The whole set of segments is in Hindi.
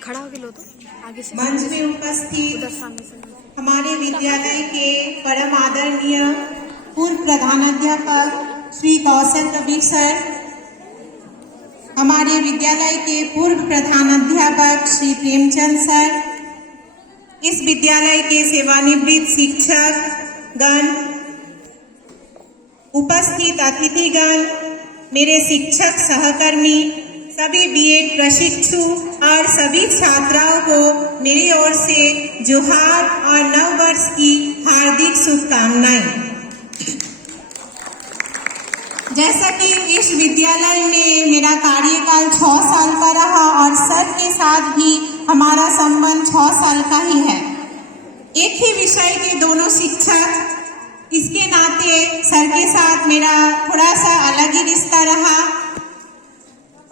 खड़ा होके लो तो आगे से। मंच में उपस्थित उधर सामने से। हमारे विद्यालय के परम आदरणीय पूर्व प्रधानाध्यापक श्री कौशल कबीर सर, हमारे विद्यालय के पूर्व प्रधानाध्यापक श्री प्रेमचंद सर, इस विद्यालय के सेवानिवृत्त शिक्षक गण, उपस्थित अतिथिगण, मेरे शिक्षक सहकर्मी, सभी बीएड प्रशिक्षु और सभी छात्राओं को मेरी ओर से जोहार और नव वर्ष की हार्दिक शुभकामनाएं। जैसा कि इस विद्यालय में मेरा कार्यकाल 6 साल का रहा और सर के साथ भी हमारा संबंध 6 साल का ही है। एक ही विषय के दोनों शिक्षक, इसके नाते सर के साथ मेरा थोड़ा सा अलग ही रिश्ता रहा।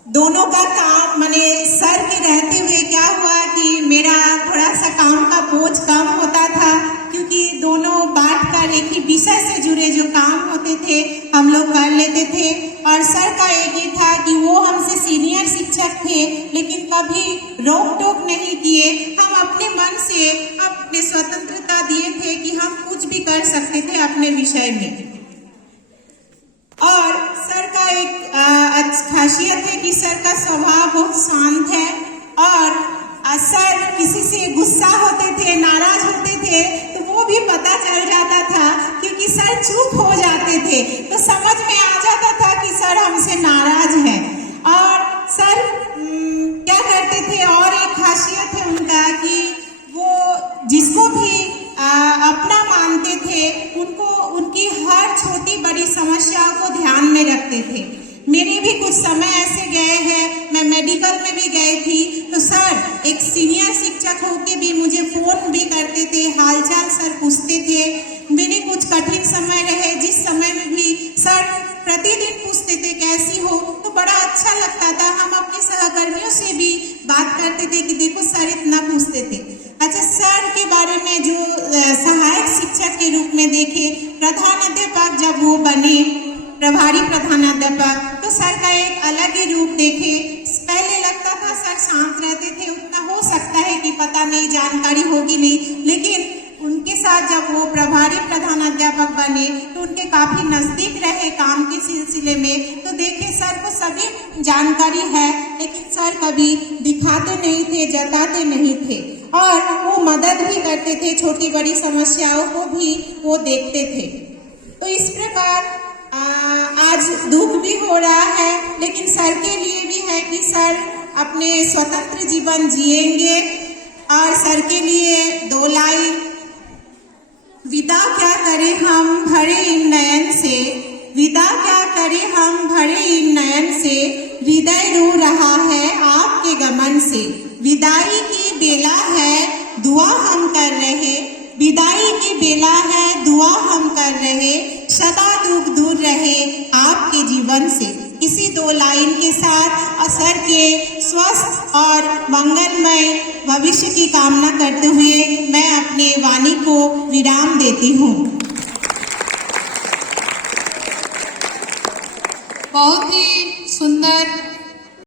दोनों का काम माने सर के रहते हुए क्या हुआ कि मेरा थोड़ा सा काम का बोझ कम होता था, क्योंकि दोनों बांटकर एक ही विषय से जुड़े जो काम होते थे हम लोग कर लेते थे। और सर का एक ही था कि वो हमसे सीनियर शिक्षक थे, लेकिन कभी रोक टोक नहीं किए। हम अपने मन से अपने स्वतंत्रता दिए थे कि हम कुछ भी कर सकते थे अपने विषय में। और सर का एक खासियत है कि सर का स्वभाव बहुत शांत है और सर किसी से गुस्सा होते थे, नाराज होते थे तो वो भी पता चल जाता था, क्योंकि सर चुप हो जाते थे तो समझ में आ जाता था कि सर हमसे नाराज है। और सर क्या करते थे, और एक खासियत है उनका कि वो जिसको भी अपना मानते थे उनको उनकी हर छोटी बड़ी समस्याओं को ध्यान में रखते थे। मेरे भी कुछ समय ऐसे गए हैं, मैं मेडिकल में भी गई थी तो सर एक सीनियर शिक्षक होके भी मुझे फोन भी करते थे, हालचाल सर पूछते थे। मेरे कुछ कठिन समय रहे जिस समय में भी सर प्रतिदिन पूछते थे कैसी हो, तो बड़ा अच्छा लगता था। हम अपने सहकर्मियों से भी बात करते थे कि देखो सर इतना पूछते थे। अच्छा, सर के बारे में जो सहायक शिक्षक के रूप में देखे, प्रधानाध्यापक जब वो बने प्रभारी प्रधानाध्यापक, तो सर का एक अलग ही रूप देखे। पहले लगता था सर शांत रहते थे, उतना हो सकता है कि पता नहीं जानकारी होगी नहीं, लेकिन उनके साथ जब वो प्रभारी प्रधानाध्यापक बने तो उनके काफी नजदीक रहे काम के सिलसिले में। तो देखे सर को सभी जानकारी है, लेकिन सर कभी दिखाते नहीं थे, जताते नहीं थे और वो मदद भी करते थे, छोटी बड़ी समस्याओं को भी वो देखते थे। तो इस प्रकार आज दुख भी हो रहा है, लेकिन सर के लिए भी है कि सर अपने स्वतंत्र जीवन जिएंगे। और सर के लिए 2 लाइन, विदा क्या करें हम भरे इन नयन से, विदा क्या करें हम भरे इन नयन से, हृदय रो रहा है आपके गमन से। विदाई की बेला है दुआ हम कर रहे, विदाई की बेला है दुआ हम कर रहे, सदा दुख दूर रहे आपके जीवन से। इसी 2 लाइन के साथ सर के स्वस्थ और मंगलमय भविष्य की कामना करते हुए मैं अपने वाणी को विराम देती हूँ। बहुत ही सुंदर